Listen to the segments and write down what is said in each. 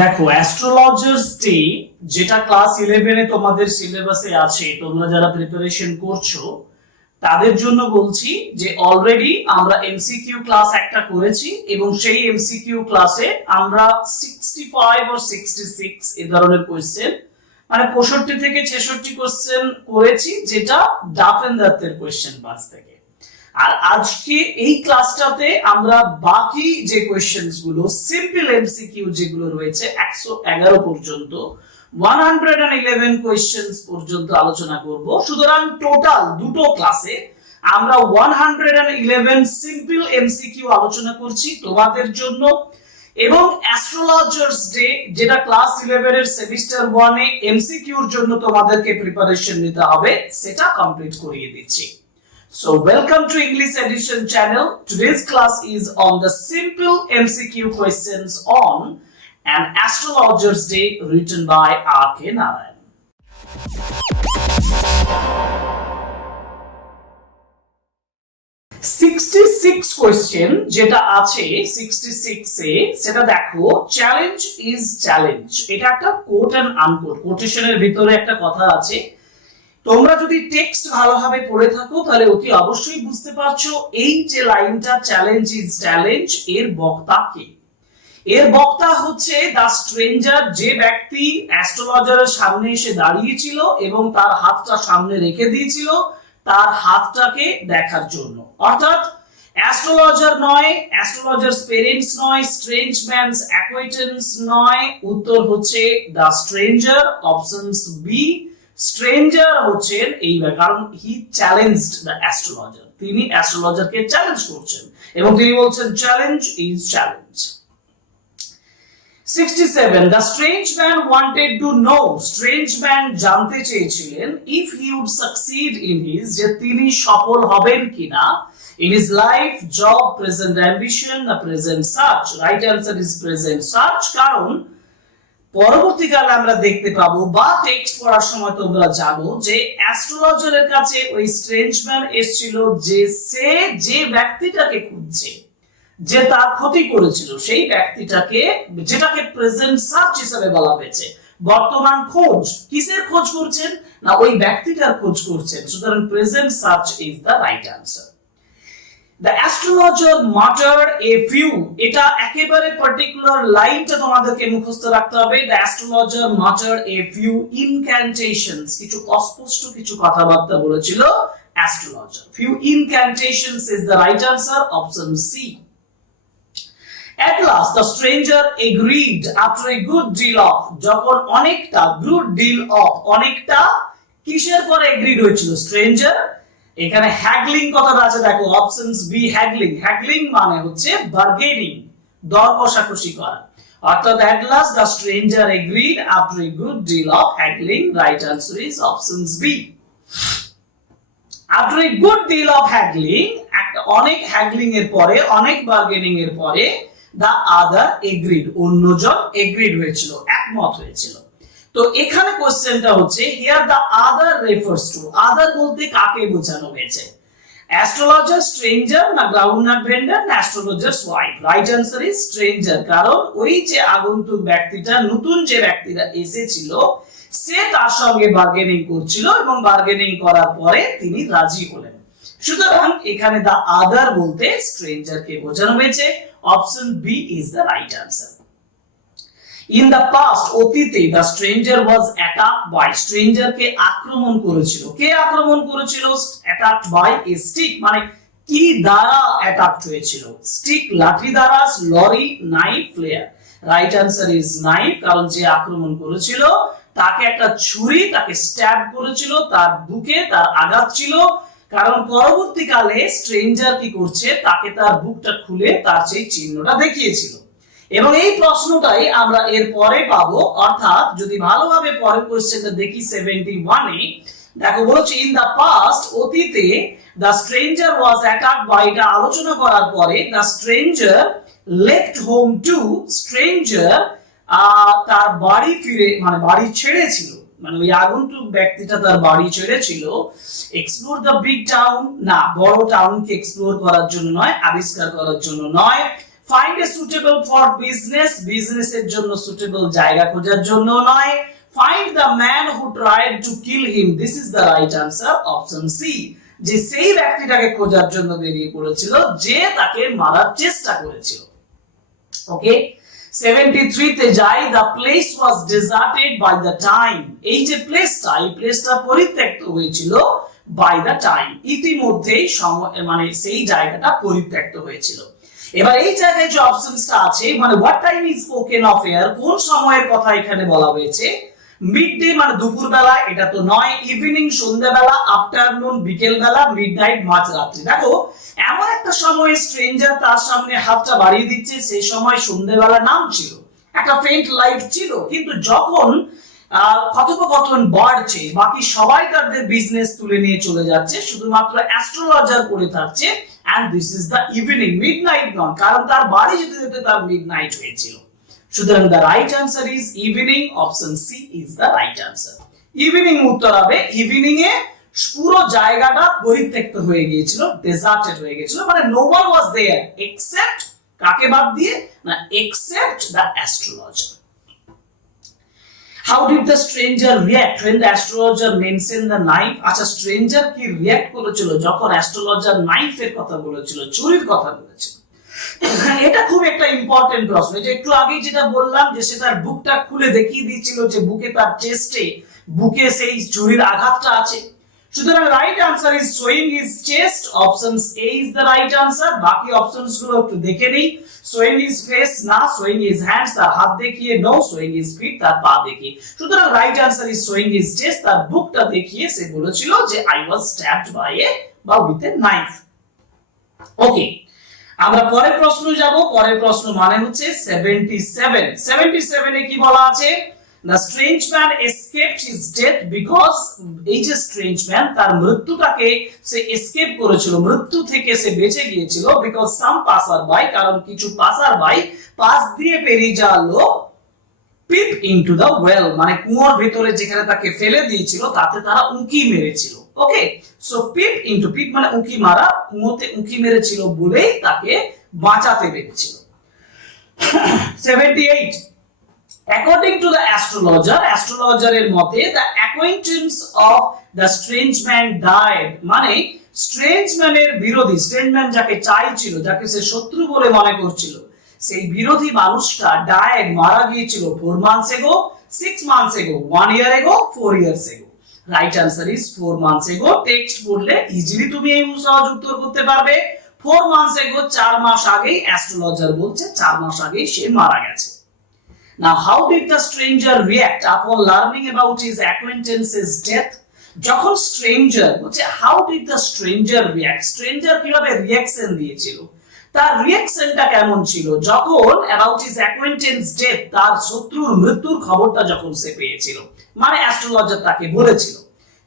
দেখো astrologers day যেটা class 11 এ তোমাদের সিলেবাসে আছে, তোমরা যারা প্রিপারেশন করছো তাদের জন্য বলছি যে অলরেডি আমরা এমসিকিউ ক্লাস একটা করেছি এবং সেই এমসিকিউ ক্লাসে আমরা 65 ও 66 এই ধরনের কোশ্চেন মানে 65 থেকে 66 কোশ্চেন করেছি, যেটা ডাফ এন্ড ডার্থের কোশ্চেন পাঁচ থেকে। আর আজকে এই ক্লাসটাতে আমরা বাকি যে কোশ্চেনস গুলো সিম্পল এমসিকিউ যেগুলো রয়েছে 111 পর্যন্ত 111 কোশ্চেনস পর্যন্ত আলোচনা করব। সুতরাং টোটাল দুটো ক্লাসে আমরা 111 সিম্পল এমসিকিউ আলোচনা করছি তোমাদের জন্য, এবং অ্যাস্ট্রোলজার্স ডে যেটা ক্লাস 11 এর সেমিস্টার 1 এ এমসিকিউর জন্য তোমাদেরকে প্রিপারেশন নিতে হবে সেটা কমপ্লিট করিয়ে দিচ্ছি। So welcome to English Edition channel. Today's class is on the simple MCQ questions on an astrologer's day written by R.K. Narayan. 66 question যেটা আছে 66 এ সেটা দেখো, চ্যালেঞ্জ ইজ চ্যালেঞ্জ। এটা একটা কোট এন্ড আনকোট, কোটেশনের ভিতরে একটা কথা আছে। তোমরা যদি টেক্সট ভালোভাবে পড়ে থাকো তাহলে অতি অবশ্যই বুঝতে পারছো এই যে লাইনটা চ্যালেঞ্জ ইজ চ্যালেঞ্জ, এর বক্তা কে? এর বক্তা হচ্ছে দ্য স্ট্রেঞ্জার, যে ব্যক্তি অ্যাস্ট্রোলজারের সামনে এসে দাঁড়িয়েছিল এবং তার হাতটা সামনে রেখে দিয়েছিল তার হাতটাকে দেখার জন্য। অর্থাৎ অ্যাস্ট্রোলজার নয়, অ্যাস্ট্রোলজারস পেরেন্টস নয়, স্ট্রেঞ্জ ম্যানস অ্যাকোয়াইন্টেন্স নয়, উত্তর হচ্ছে the stranger, options B. Stranger হচ্ছেন এই, কারণ হি চ্যালেঞ্জড দ্য অ্যাস্ট্রোলজার, তিনি অ্যাস্ট্রোলজারকে চ্যালেঞ্জ করছেন এবং তিনি বলছেন challenge is challenge. 67 the strange man wanted to know, strange man জানতে চেয়েছিলেন if he would succeed in his, যে তিনি সফল হবেন কিনা in his life, job, present ambition, the present search. Right answer is present search, কারণ পরবর্তীকালে আমরা দেখতে পাবো বা টেক্সট পড়ার সময় তোমরা জানো যে অ্যাস্ট্রোলজারের কাছে ওই স্ট্রেঞ্জম্যান এসেছিল যে সে যে ব্যক্তিটাকে খুঁজছে, যে তার ক্ষতি করেছিল সেই ব্যক্তিটাকে, যেটাকে প্রেজেন্ট সার্চ হিসেবে বলা হয়েছে। বর্তমান খোঁজ, কিসের খোঁজ করছেন? না ওই ব্যক্তিটার খোঁজ করছেন। সুতরাং present search is the right answer. The astrologer muttered a few, এটা একেবারে পার্টিকুলার লাইনটা তোমাদেরকে মুখস্থ রাখতে হবে। The astrologer muttered a few incantations, কিছু অস্পষ্ট কিছু কথাবার্তা বলেছিল astrologer. Few incantations is the right answer, option C. At last the stranger agreed after a good deal of, যখন অনেকটা good deal of, অনেকটা কিসের পরে এগ্রিড হয়েছিল স্ট্রেঞ্জার? এখানে হ্যাগলিং কথাটা আছে, দেখো অপশনস বি হ্যাগলিং। হ্যাগলিং মানে হচ্ছে বার্গেনিং, দর কষাকষি করা। অর্থাৎ at last the stranger agreed after a good deal of haggling. Right answer is options B. After a good deal of haggling, অনেক হ্যাগলিং এর পরে, অনেক বার্গেনিং এর পরে the other agreed, অন্যজন এগ্রিড হয়েছিল, একমত হয়েছিল। তো এখানে কোশ্চেনটা হচ্ছে here the other refers to, other বলতে কাকে বোঝানো হয়েছে? অ্যাস্ট্রোলজার, স্ট্রেঞ্জার, না গ্রাউন্ডনাট ভেন্ডার, না astrologer's wife? Right answer is stranger, কারণ ওই যে আগন্তুক ব্যক্তিটা, নতুন যে ব্যক্তিটা এসেছিল সে তার সঙ্গে বার্গেনিং করছিল এবং বার্গেনিং করার পরে তিনি রাজি হলেন। সুতরাং এখানে দ্য আদার বলতে স্ট্রেঞ্জারকে বোঝানো হয়েছে। Option B is the right answer. In the past, অতীতে the stranger was attacked by, stranger কে আক্রমণ করেছিল। কে আক্রমণ করেছিল? attacked by a stick, মানে কি দ্বারা অ্যাটাক হয়েছিল? স্টিক, লাঠি দ্বারা, lorry, knife, flare? Right answer is knife, কারণ যে আক্রমণ করেছিল তাকে একটা ছুরি তাকে স্ট্যাব করেছিল, তার বুকে তার আঘাত ছিল। কারণ পরবর্তীকালে স্ট্রেঞ্জার কি করছে, তাকে তার বুকটা খুলে তার সেই চিহ্নটা দেখিয়েছিল। এবং এই প্রশ্নটাই আমরা এর পরে পাবো, অর্থাৎ যদি ভালোভাবে পরের কোশ্চেনটা দেখি 71 এ দেখো বলছে ইন দা পাস্ট, অতীতে the stranger was attacked by, এটা আলোচনা করার পরে the stranger left home to, stranger তার বাড়ি ফিরে, মানে বাড়ি ছেড়েছিল, মানে ওই আগন্তুক ব্যক্তিটা তার বাড়ি ছেড়েছিল। এক্সপ্লোর দ্য বিগ টাউন, না বড় টাউনকে এক্সপ্লোর করার জন্য নয়, আবিষ্কার করার জন্য নয়। Find a suitable for business, বিজনেসের জন্য সুটেবল জায়গা খোঁজার জন্য নয়। Find the man who tried to kill him, this is the right answer, option C, যে সেই ব্যক্তিটাকে খোঁজার জন্য বেরিয়ে পড়েছিল যে তাকে মারার চেষ্টা করেছিল। ওকে, 73 তে যাই, the place was deserted by the time, এই যে প্লেসটা, এই প্লেসটা পরিত্যক্ত হয়েছিল বাই দ্য টাইম, ইতিমধ্যেই মানে সেই জায়গাটা পরিত্যক্ত হয়েছিল। এবার এই জায়গায় যে অপশনসটা আছে, মানে what time is spoken of here, কোন সময়ের কথা এখানে বলা হয়েছে, মিডডে মানে দুপুরবেলা, এটা তো নয়, ইভিনিং সন্ধ্যাবেলা, আফটারনুন বিকেলবেলা, মিডনাইট মাঝরাত্রি। দেখো এমন একটা সময় স্ট্রেঞ্জার তার সামনে হাতটা বাড়িয়ে দিচ্ছে, সেই সময় সন্ধ্যাবেলা নাম ছিল, একটা ফেন্ট লাইট ছিল, কিন্তু যখন কথোপকথন বাড়ছে, বাকি সবাই তাদের বিজনেস তুলে নিয়ে চলে যাচ্ছে, শুধুমাত্র অ্যাস্ট্রোলজার পড়ে থাকছে, and this is the evening, midnight নয়, কারণ তার বাড়ি যেতে যেতে তার মিডনাইট হয়েছিল। সুতরাং the right answer is evening, option C is the right answer. Evening উত্তর হবে, ইভিনিং এ পুরো জায়গাটা পরিত্যক্ত হয়ে গিয়েছিল, ডেজার্টেড হয়ে গিয়েছিল, মানে no one was there except, কাকে বাদ দিয়ে না, except the astrologer. How did the stranger react when the astrologer mentioned the knife? আচ্ছা, স্ট্রেঞ্জার কি রিঅ্যাক্ট করেছিল যখন অ্যাস্ট্রোলজার নাইফের কথা বলেছিল, ছুরির কথা বলেছিল? এটা খুব একটা ইম্পর্টেন্ট প্রশ্ন। যে একটু আগে যেটা বললাম, যে সে তার বুকটা খুলে দেখিয়ে দিয়েছিল যে বুকে, তার চেস্টে, বুকে সেই ছুরির আঘাতটা আছে। সুতরাং right answer is showing his chest, option A is the right answer. বাকি অপশনস গুলো একটু দেখে নেই। শোয়িং হিজ ফেস না, শোয়িং হিজ হ্যান্ডস, তার হাত দেখিয়ে, নো, শোয়িং হিজ ফিট, তার পা দেখিয়ে। সুতরাং right answer is showing his chest, তার বুকটা দেখিয়ে সে বলেছিল যে আই ওয়াজ স্ট্যাবড বাই এ বা উইথ এ নাইফ। ওকে, আমরা পরের প্রশ্ন যাব। পরের প্রশ্ন মানে হচ্ছে 77। 77 এ কি বলা আছে, the strange man escaped his death because, এই যে স্ট্রেঞ্জ ম্যান, তার মৃত্যুটাকে সে এসকেপ করেছিল, মৃত্যু থেকে সে বেঁচে গিয়েছিল, because some passerby, কারণ কিছু পাসারবাই পাশ দিয়ে পেরিয়ে যাওয়া লোক পিপ ইনটু দ্য ওয়েল, মানে কুয়োর ভিতরে যেখানে তাকে ফেলে দিয়েছিল তাতে তারা উঁকি মেরেছিল। ওকে, সো পিপ ইনটু, পিপ মানে উঁকি মারা, কুয়োতে উঁকি মেরেছিল বলেই তাকে বাঁচাতে পেরেছিল। 78, according to the astrologer, অ্যাস্ট্রোলজারের মতে, the acquaintance of the strange man died, মানে স্ট্রেঞ্জ ম্যানের বিরোধী, স্ট্রেঞ্জ ম্যান যাকে চাইছিল, যাকে সে শত্রু বলে মনে করছিল, সেই বিরোধী মানুষটা ডায়েড, মারা গিয়েছিল 4 months ago, 6 months ago, 1 year ago, 4 years ago। Right answer is 4 months ago। Text পড়লে ইজিলি তুমি এই সহজ উত্তর করতে পারবে। 4 months ago, 4 মাস আগেই, অ্যাস্ট্রোলজার বলছে 4 মাস আগেই সে মারা গেছে। Now how did the stranger react upon learning about his acquaintance's death? যখন স্ট্রেঞ্জার বলছে, how did the stranger react, stranger কিভাবে রিঅ্যাকশন দিয়েছিল, তার রিঅ্যাকশনটা কেমন ছিল যখন about his acquaintance death, তার শত্রুর মৃত্যুর খবরটা যখন সে পেয়েছিল, মানে অ্যাস্ট্রোলজার তাকে বলেছিল।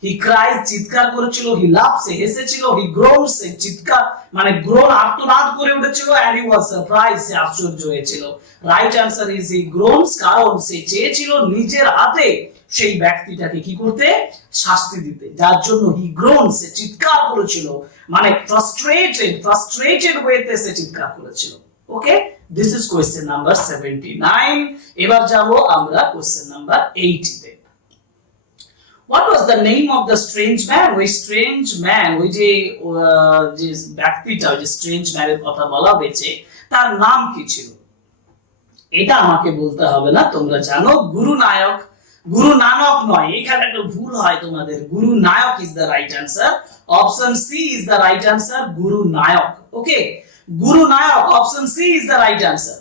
he cries, চিৎকার করেছিল, he laughs, say হেসেছিল, he groans, সে চিৎকার মানে গ্রোন, আর্তনাদ করে উঠেছিল, and he was surprised, সে আশ্চর্য হয়েছিল। Right answer is he groans, কারণ সে চেয়েছিল নিজের হাতে সেই ব্যক্তিটাকে কি করতে, শাস্তি দিতে, যার জন্য he groans, সে চিৎকার করেছিল, মানে ফ্রাস্ট্রেটেড ওয়েতে সে চিৎকার করেছিল। ওকে, দিস ইজ কোয়েশ্চেন নাম্বার 79। এবার যাব আমরা কোয়েশ্চেন নাম্বার 80 তে। What was the name of the strange man? ওই স্ট্রেঞ্জ ম্যান, ওই যে ব্যক্তিটা, ওই যে স্ট্রেঞ্জ ম্যানের কথা বলা হয়েছে, তার নাম কি ছিল? এটা আমাকে বলতে হবে না, তোমরা জানো, গুরু নায়ক, গুরু নানক নয়, এখানে একটা ভুল হয় তোমাদের, Guru Nayak is the right answer, option C is the right answer, Guru Nayak. Okay, Guru Nayak, option C is the right answer.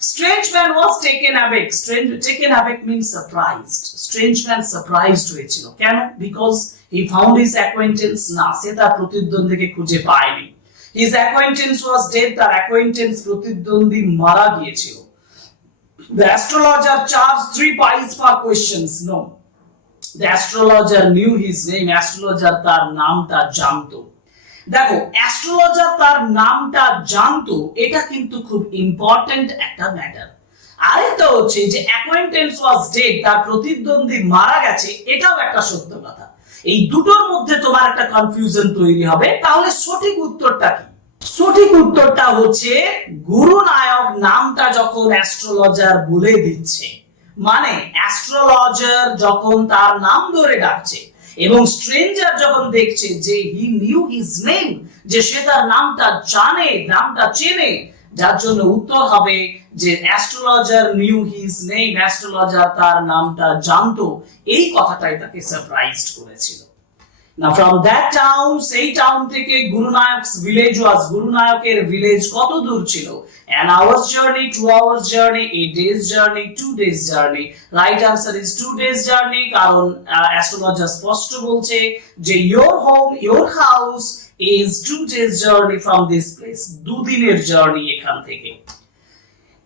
Strange man was taken aback. Taken aback means surprised. Strange man surprised হয়েছিল, কেন? Because he found his acquaintance, না, সে তার প্রতিদ্বন্দ্বীকে খুঁজে পায়নি। His acquaintance was dead, তার acquaintance, প্রতিদ্বন্দ্বী, মারা গিয়েছিল। The astrologer charged 3 pies for questions. No, the astrologer knew his name. Astrologer তার নামটা জানতো। দেখো, অ্যাস্ট্রোলজার তার নামটা জানতো, এটা কিন্তু খুব ইম্পর্টেন্ট একটা ম্যাটার। আরেকটা হচ্ছে যে অ্যাকোয়েন্টেন্স ওয়াজ ডেড, তার প্রতিদ্বন্দ্বী মারা গেছে, এটাও একটা সত্য কথা। এই দুটোর মধ্যে তোমার একটা কনফিউশন তৈরি হবে, তাহলে সঠিক উত্তরটা কি? সঠিক উত্তরটা হচ্ছে গুরুনায়ক নামটা যখন অ্যাস্ট্রোলজার বলে দিচ্ছে, মানে অ্যাস্ট্রোলজার যখন তার নাম ধরে ডাকছে এবং স্ট্রেঞ্জার যখন দেখছে যে হি নিউ হিজ নেম, যে সে তার নামটা জানে, নামটা চেনে, যার জন্য উত্তর হবে যে astrologer knew his name, astrologer তার নামটা জানতো, এই কথাটাই তাকে সারপ্রাইজড করেছিল। Now from that town, সেই টাউন থেকে গুরুনায়ক's village was, গুরুনায়কের ভিলেজ কত দূর ছিল? An hour's journey, 2 hours journey, a day's journey, 2 days journey. Right answer is 2 days journey, কারণ অ্যাস্ট্রোলজার স্পষ্ট বলছে যে your home, your house is 2 days journey from this place, দুদিনের জার্নি এখান থেকে।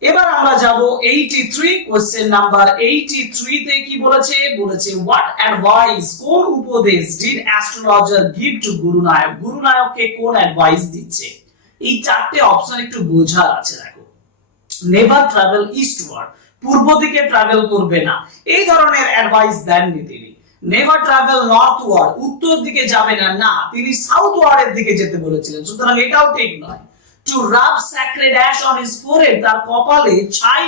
এবার আমরা যাব 83, কোশ্চেন নাম্বার 83 তে কি বলেছে? বলেছে হোয়াট অ্যাডভাইস, কোন উপদেশ did astrologer give to Gurunayak, গুরুনায়ককে কোন অ্যাডভাইস দিচ্ছে? এই চারটে অপশন একটু বোঝার আছে, দেখো। নেভার ট্রাভেল ইস্টওয়ার্ড, পূর্ব দিকে ট্রাভেল করবে না, এই ধরনের অ্যাডভাইস দেননি তিনি। নেভার ট্রাভেল নর্থওয়ার্ড, উত্তর দিকে যাবে না, না, তিনি সাউথওয়ার্ডের দিকে যেতে বলেছিলেন, সুতরাং এটাও ঠিক নয়। To rub sacred ash on his forehead, তার কপালে ছাই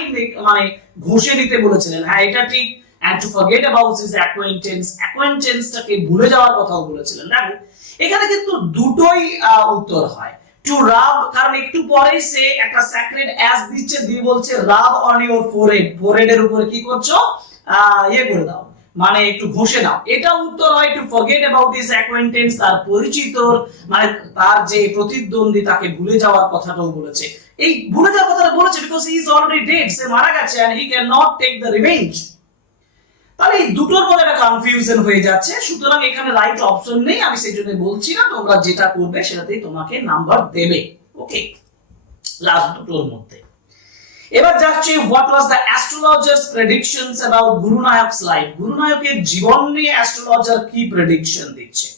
মানে ঘষে দিতে বলেছিলেন, হ্যাঁ এটা ঠিক। and to forget about his acquaintanceটাকে ভুলে যাওয়ার কথাও বলেছিলেন। দেখো এখানে কিন্তু দুটোই উত্তর হয়। to rub, কারণ একটু পরে সে একটা sacred ash দিচ্ছে, দিয়ে বলছে rub on your forehead, forehead এর উপরে কি করছো, ইয়ে করে দাও, মানে একটু ঘষে নাও, এটা উত্তর হয়। Two forget about his acquaintance, তার পরিচিত মানে তার যে প্রতিদ্বন্দ্বী তাকে ভুলে যাওয়ার কথাটাও বলেছে। এই ভুলে যাওয়ার কথাটা বলেছে because he is already dead, সে মারা গেছে, and he can not take the revenge. তাহলে এই দুটোর মধ্যে একটা কনফিউশন হয়ে যাচ্ছে, সুতরাং এখানে রাইট অপশন নেই, আমি সেই জন্য বলছি না, তোমরা যেটা করবে সেটাতেই তোমাকে নাম্বার দেবে। ওকে, লাস্ট দুটোর মধ্যে এবার যাচ্ছে what was the astrologer's predictions about Gurunayak's life, গুরুনায়কের জীবন নিয়ে অ্যাস্ট্রোলজার কি প্রেডিকশন দিচ্ছে?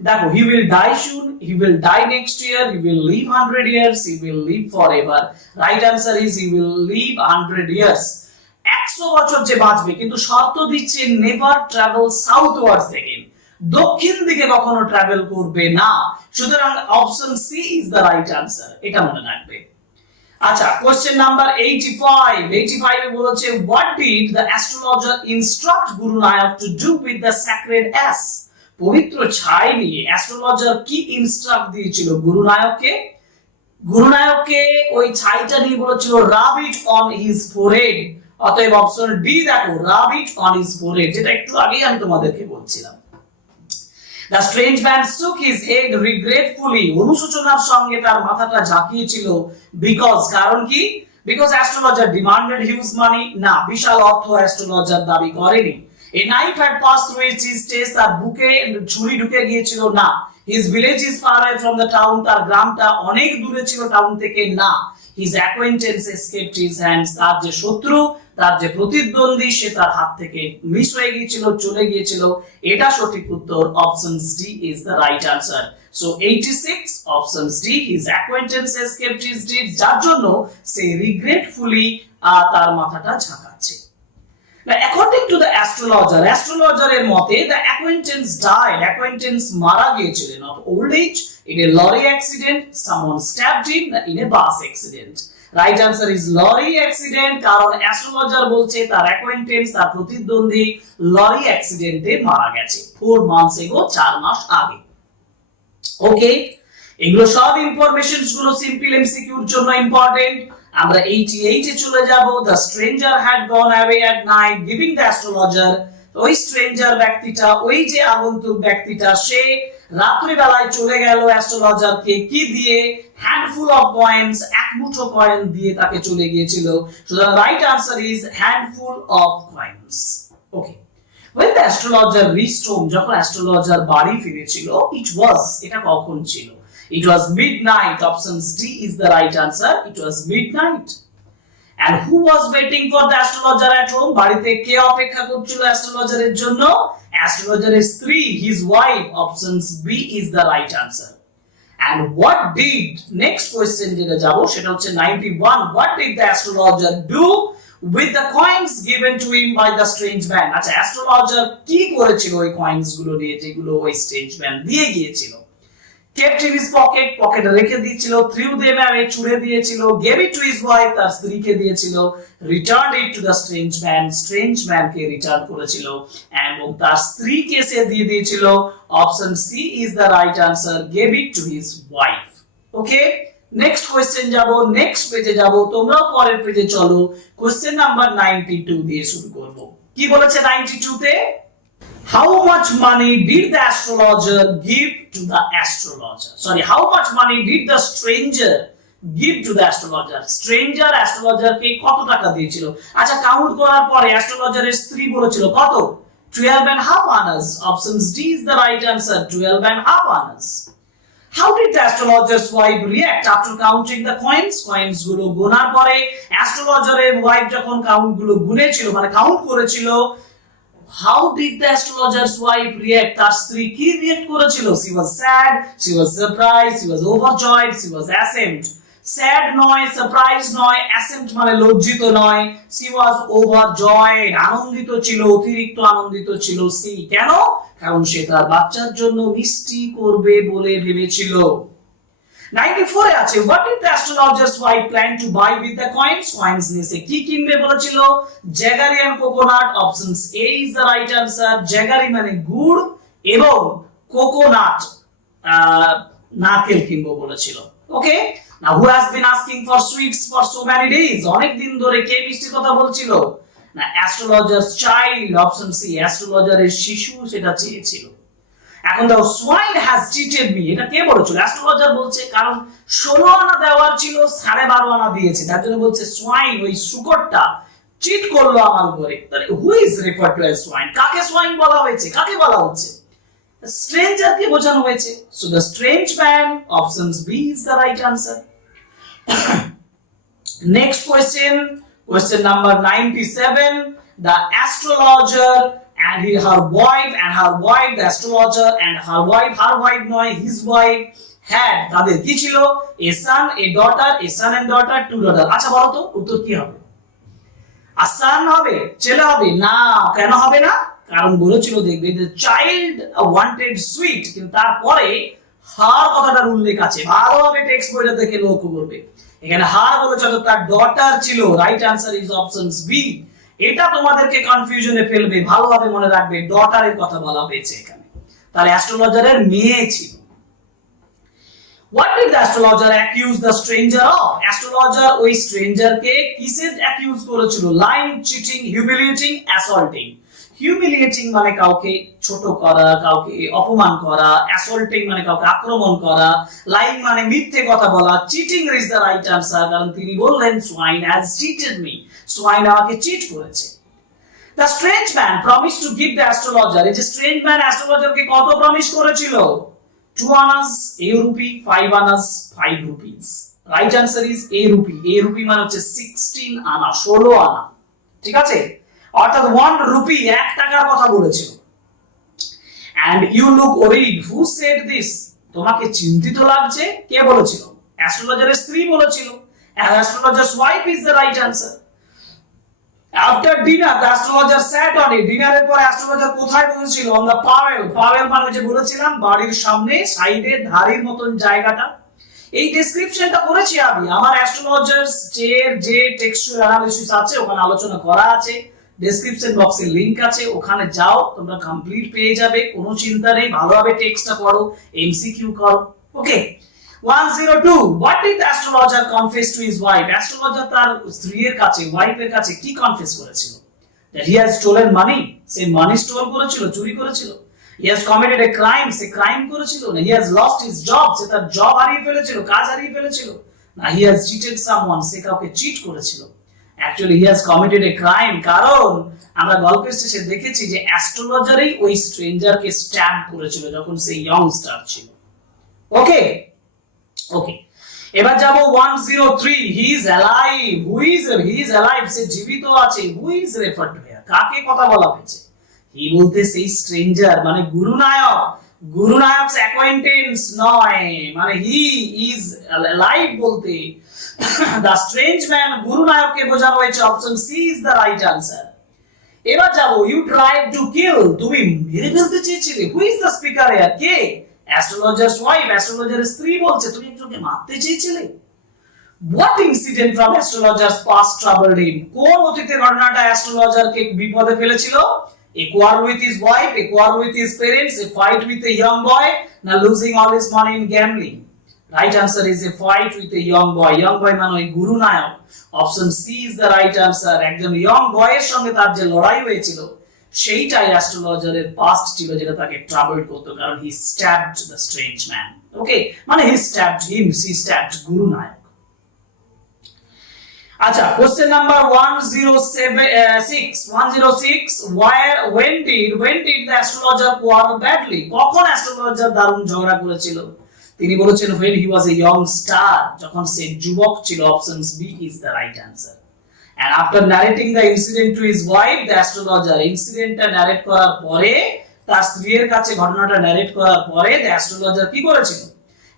দেখো, he will die soon, he will die next year, he will live 100 years, he will live forever. Right answer is he will live 100 years, 100 বছর যে বাঁচবে, কিন্তু শর্ত দিচ্ছে নেভার ট্রাভেল সাউথওয়ার্ডস এগেইন, দক্ষিণ দিকে কখনো ট্রাভেল করবে না, সুতরাং option C is the right answer, এটা মনে রাখবে। আচ্ছা, কোশ্চেন নাম্বার 85 এ বলেছে what did the astrologer instruct Guru Nayak to do with the sacred ash, পবিত্র ছাই নিয়ে অ্যাস্ট্রোলজার কি ইনস্ট্রাক্ট দিয়েছিল গুরুনায়ককে? গুরুনায়ককে ওই ছাইটা নিয়ে বলেছিল rub it on his forehead, অতএব অপশন ডি দেখো, rub it on his forehead, যেটা একটু আগেই আমি তোমাদেরকে বলছিলাম। The strange man shook his head regretfully, অনুশোচনার সঙ্গে তার মাথাটা ঝাঁকিয়েছিল, because, কারণ কি? because astrologer demanded huge money, না, বিশাল অর্থ অ্যাস্ট্রোলজার দাবি করেনি। a knife had passed through his chest, তার বুকে ছুরি ঢুকে গিয়েছিল, না। his village is far away from the town, তার গ্রামটা অনেক দূরে ছিল টাউন থেকে, না। his acquaintance escaped his hands, তার যে শত্রু, তার যে প্রতিদ্বন্দ্বী, সে তার হাত থেকে মিস হয়ে গিয়েছিল, চলে গিয়েছিল, এটা সঠিক উত্তর। Option D is the right answer. So 86 option D, his acquaintance escaped his deed, যার জন্য সে রিগ্রেটফুলি তার মাথাটা ঝাঁকাচ্ছে। Now, according to the astrologer, অ্যাস্ট্রোলজারের মতে the acquaintance died, acquaintance মারা গিয়েছিলেন of old age, in a lorry accident, someone stabbed him in a bus accident. Right answer is lorry accident, কারণ astrologer বলছে তার অ্যাকোয়েন্টেন্স, তার প্রতিদ্বন্দ্বী লরি অ্যাক্সিডেন্টে মারা গেছে 4 মান্থস এগো, 4 মাস আগে। ওকে, এগুলো সব ইনফরমেশনস গুলো সিম্পল এমসিকিউর জন্য ইম্পর্টেন্ট। আমরা 88 এ চলে যাব। The stranger had gone away at night giving the astrologer, ওই স্ট্রেঞ্জার ব্যক্তিটা, ওই যে আগন্তুক ব্যক্তিটা, সে রাত্রি বেলায় চলে গেল অ্যাস্ট্রোলজারকে কি দিয়ে? হ্যান্ডফুল অফ কয়েন্স, এক মুঠো কয়েন দিয়ে তাকে চলে গিয়েছিল, সুতরাং right answer is handful of coins. Okay, when the astrologer reached home, যখন অ্যাস্ট্রোলজার বাড়ি ফিরেছিল, এটা কখন ছিল? it was midnight, option D is the right answer, it was midnight. and who was waiting for the astrologer at home, বাড়িতে কে অপেক্ষা করছিল অ্যাস্ট্রোলজারের জন্য? অ্যাস্ট্রোলজারের স্ত্রী, his wife, option B is the right answer. and what did, next question যেটা যাব সেটা হচ্ছে 91, what did the astrologer do with the coins given to him by the strange man? আচ্ছা, অ্যাস্ট্রোলজার কি করেছিল ওই কয়েন্স গুলো নিয়ে যেগুলো ওই স্ট্রেঞ্জ ম্যান দিয়ে গিয়েছিল? kept in his pocket, পকেটে রেখে দিয়েছিল, threw them away, ছুড়ে দিয়েছিল, gave it to his wife, তার স্ত্রীকে দিয়েছিল, returned it to the strange man কে রিটার্ন করেছিল, এবং তার স্ত্রীকে সে দিয়ে দিয়েছিল। Option C is the right answer, gave it to his wife। Okay, next question যাব, নেক্সট পেজে যাব, তোমরাও পরের পেজে চলো। কোশ্চেন নাম্বার 92 দিয়ে শুরু করব। কি বলেছে 92 তে? How much money did the astrologer give to the astrologer? Sorry, how much money did the stranger give to the astrologer? Stranger astrologer কে কত টাকা দিয়েছিল? আচ্ছা, কাউন্ট করার পরে অ্যাস্ট্রোলজারের স্ত্রী বলেছিল কত? 12.5 annas. Option D is the right answer, 12.5 annas. How did the astrologer's wife react after counting the coins? Coins গুলো গোনার পরে অ্যাস্ট্রোলজারের ওয়াইফ যখন কাউন্ট গুলো গুনেছিল, মানে কাউন্ট করেছিল, how did the astrologer's wife react? তার স্ত্রী কি রিঅ্যাক্ট করেছিল? She was sad, she was surprised, she was overjoyed, she was ashamed. Sad নয়, surprised নয়, ashamed মানে লজ্জিত নয়, she was overjoyed, আনন্দিত ছিল, অতিরিক্ত আনন্দিত ছিল। সি কেন? কারণ সে তার বাচ্চার জন্য মিষ্টি করবে বলে ভেবেছিল। 94 এ আছে, what did the astrologer's wife plan to buy with the coins? Coins নিয়ে সে কি কিনবে বলেছিল? Jaggery and coconut. Option A is the right answer. Jaggery মানে গুড় এবং কোকোনাট নারকেল কিনবো বলেছিল। ওকে, now who has been asking for sweets for so many days? অনেক দিন ধরে কে মিষ্টির কথা বলছিল? না, অ্যাস্ট্রোলজার's child। অপশন সি, অ্যাস্ট্রোলজারের শিশু সেটা চেয়েছিল। এখন দাও, সোয়াইন হ্যাজ চিটেড মি, এটা কে বলেছিল? অ্যাস্ট্রোলজার বলছে, কারণ 16 আনা দেওয়ার ছিল, 12.5 আনা দিয়েছে, তার জন্য বলছে সোয়াইন, ওই শুকরটা চিট করলো আমার উপরে। তাহলে who is referred to as swine? কাকে সোয়াইন বলা হয়েছে? কাকে বলা হচ্ছে? স্ট্রেঞ্জারকে বোঝানো হয়েছে। So the strange man, option B is the right answer. Next question, question number 97, the astrologer and her wife, the astrologer and her wife নয়, his wife had, তাদের কি ছিল? a son and daughter, two daughter। আচ্ছা বলো তো উত্তর কি হবে? a son হবে, ছেলে হবে না? কেন হবে না? কারণ বলেছিল, দেখবে যে চাইল্ড ওয়ান্টেড সুইট, কিন্তু তারপরে হার কথাটার উল্লেখ আছে, ভালোভাবে টেক্সট বইটা দেখে লক্ষ্য করবে। এখানে হার বলেছে, তার ডটার ছিল। Right answer is option B. এটা তোমাদেরকে কনফিউশনে ফেলবে, ভালোভাবে মনে রাখবে, ডটারের কথা বলা হয়েছে এখানে, তাহলে অ্যাস্ট্রোলজারের মেয়ে ছিল। What did the astrologer accuse the stranger of? Astrologer ওই স্ট্রেঞ্জারকে কিসের অ্যাকিউজ করেছিল? Lying, cheating, humiliating, assaulting। Humiliating মানে কাউকে ছোট করা, কাউকে অপমান করা, assaulting মানে কাউকে আক্রমণ করা, lying মানে মিথ্যে কথা বলা, cheating is the right answer, কারণ তিনি বললেন swine has cheated me, swine আমাকে চিট করেছে। The strange man promised to give the astrologer, এই যে strange man অ্যাস্ট্রোলজারকে কত প্রমিস করেছিল? 2 annas, a rupee, 5 annas, 5 rupees। Right answer is a rupee। a rupee মানে হচ্ছে 16 আনা, 16 আনা, ঠিক আছে? অর্থাৎ 1 rupee, 1 টাকার কথা বলেছিল। And you look worried, who said this? তোমাকে চিন্তিত লাগছে, কে বলেছিল? অ্যাস্ট্রোলজারের স্ত্রী বলেছিল। And astrologer's wife is the right answer. After dinner, the astrologer sat on it. ডিনারের পর অ্যাস্ট্রোলজার কোথায় বসেছিল? On the pavel। pavel মানে যে বলেছিলাম বাড়ির সামনে, সাইডে, ধারের মতন জায়গাটা। এই ডেসক্রিপশনটা করেছি আমি, আমার অ্যাস্ট্রোলজার্স যে টেক্সচুয়াল অ্যানালিসিস আছে ওখানে আলোচনা করা আছে, ডেসক্রিপশন বক্সে লিংক আছে, ওখানে যাও, তোমরা কমপ্লিট পেয়ে যাবে, কোনো চিন্তা নেই, ভালোভাবে টেক্সটটা পড়ো, এমসিকিউ করো। ওকে, 102, what did the astrologer confess to his wife? Astrologer তার স্ত্রীর কাছে, ওয়াইফের কাছে কি কনফেস করেছিল? That he has stolen money, say money stole করেছিল, চুরি করেছিল। He has committed a crime, say crime করেছিল। না, he has lost his job, সে তার জব হারিয়ে ফেলেছিল, কাজ হারিয়ে ফেলেছিল। না, he has cheated someone, সে কাউকে চিট করেছিল। Actually he has committed a crime, কারণ আমরা গল্পের শেষে দেখেছি যে অ্যাস্ট্রোলজারই ওই স্ট্রেঞ্জারকে স্ট্যাব করেছিল যখন সে ইয়ংস্টার ছিল। ওকে ওকে, এবার যাব 103, he is alive, he is alive, সে জীবিত আছে। who is referred to here? কাকে কথা বলা হয়েছে? he বলতে সেই স্ট্রেঞ্জার মানে গুরুনায়ক's acquaintance নয়, মানে he is alive বলতে the strange man গুরুনায়ককে বোঝানো হয়েছে। Option C is the right answer। এবার যাব, you tried to kill, তুমি মেরে ফেলতে চেয়েছিলে। who is the speaker here? কে? অ্যাস্ট্রোলজারস ওয়াইফ, অ্যাস্ট্রোলজারের স্ত্রী বলছে তুমি একজনকে মারতে চেয়েছিলে। What incident from astrologer's past troubled him? কোন অতীতের ঘটনাটা অ্যাস্ট্রোলজারকে বিপদে ফেলেছিল? A quarrel with his wife, a quarrel with his parents, a fight with a young boy, না losing all his money in gambling? Right answer is a fight with a young boy. Young boy মানে ওই গুরু নায়ক। Option C is the right answer. একজন young boy এর সঙ্গে তার যে লড়াই হয়েছিল সেইটাই অ্যাস্ট্রোলজারের পাস্ট ছিল যেটা তাকে ট্রাবল করতো, কারণ he stabbed the strange man. Okay, মানে he stabbed him, he stabbed গুরু নায়ক। আচ্ছা, question number 106 when did the astrologer quarrel badly? কখন অ্যাস্ট্রোলজার দারুণ ঝগড়া করেছিল? তিনি বলেছেন when he was a young star, যখন সে যুবক ছিল। Option B is the right answer. And after narrating the incident to his wife, the astrologer ইনসিডেন্টটা ন্যারেট করার পরে, তার স্ত্রীর কাছে ঘটনাটা ন্যারেট করার পরে the astrologer কি করেছিল?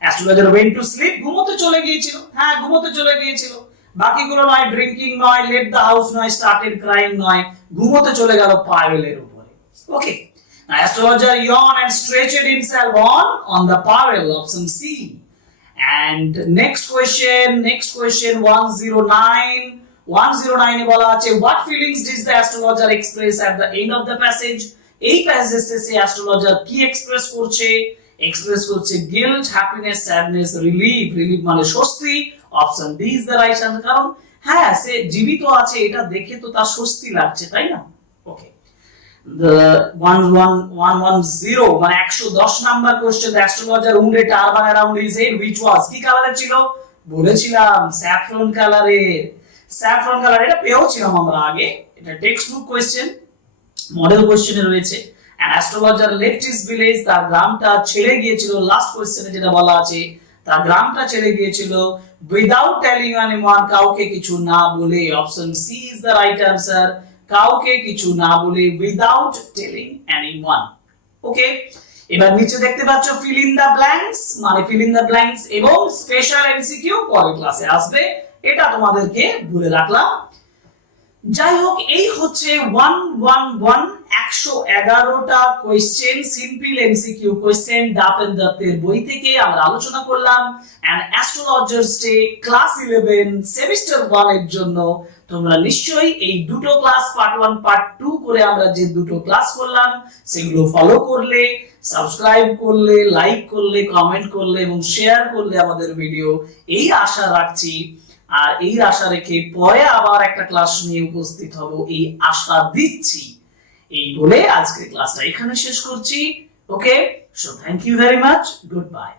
অ্যাস্ট্রোলজার went to sleep, ঘুমোতে চলে গিয়েছিল। হ্যাঁ, ঘুমোতে চলে গিয়েছিল। বাকিগুলো নয়, ড্রিঙ্কিং নয়, লেট দ্য হাউস নয়, স্টার্টেড ক্রাইং নয়, ঘুমোতে চলে গেল পাওয়েলের উপরে। ওকে, astrologer yawned and stretched himself on the Powell, option C. And next question 109 এ বলা আছে what feelings did the astrologer express at the end of the passage? এই প্যাসেজে শেষে অ্যাস্ট্রোলজার কি এক্সপ্রেস করছে গিল্ট, হ্যাপিনেস, স্যাডনেস, রিলিফ মানে স্বস্তি। Option D is the right answer, কারণ হ্যাঁ সে জীবিত আছে এটা দেখে তো তার স্বস্তি লাগছে, তাই না? ওকে, the 110 মানে 110 number question, the astrologer wound a turban around his head which was কি কালারের ছিল? বলেছিলাম স্যাফরন কালারের। স্যাফরন কালার, এটা পেয়েছিলাম আমরা আগে, এটা টেক্সট বুক কোশ্চেন, মডেল কোশ্চেনে রয়েছে। an astrologer left his village, তার গ্রামটা ছেড়ে গিয়েছিল। লাস্ট কোশ্চেনে যেটা বলা আছে তার গ্রামটা ছেড়ে গিয়েছিল without telling anyone, কাউকে কিছু না বলে। Option C is the right answer, কাউকে কিছু না বলে, without telling anyone। ওকে, এবার নিচে দেখতে পাচ্ছ fill in the blanks, মানে fill in the blanks এবং স্পেশাল এমসিকিউ পরের ক্লাসে আসবে, এটা তোমাদেরকে বলে রাখলাম। যাই হোক, এই হচ্ছে 111টা কোশ্চেন, সিম্পল এমসিকিউ কোশ্চেন ডাপেন দত্তের বই থেকে আমরা আলোচনা করলাম। And astrologer's day class 11 semester 1 এর জন্য তোমরা নিশ্চয়ই এই দুটো ক্লাস পার্ট 1 পার্ট 2 করে আমরা যে দুটো ক্লাস করলাম সেগুলো ফলো করলে, সাবস্ক্রাইব করলে, লাইক করলে, কমেন্ট করলে এবং শেয়ার করলে আমাদের ভিডিও, এই আশা রাখছি। আর এই আশা রেখে পরে আবার একটা ক্লাস নিয়ে উপস্থিত হব এই আশা দিচ্ছি। এই বলে আজকের ক্লাসটা এখানে শেষ করছি। Okay, so thank you very much, good bye.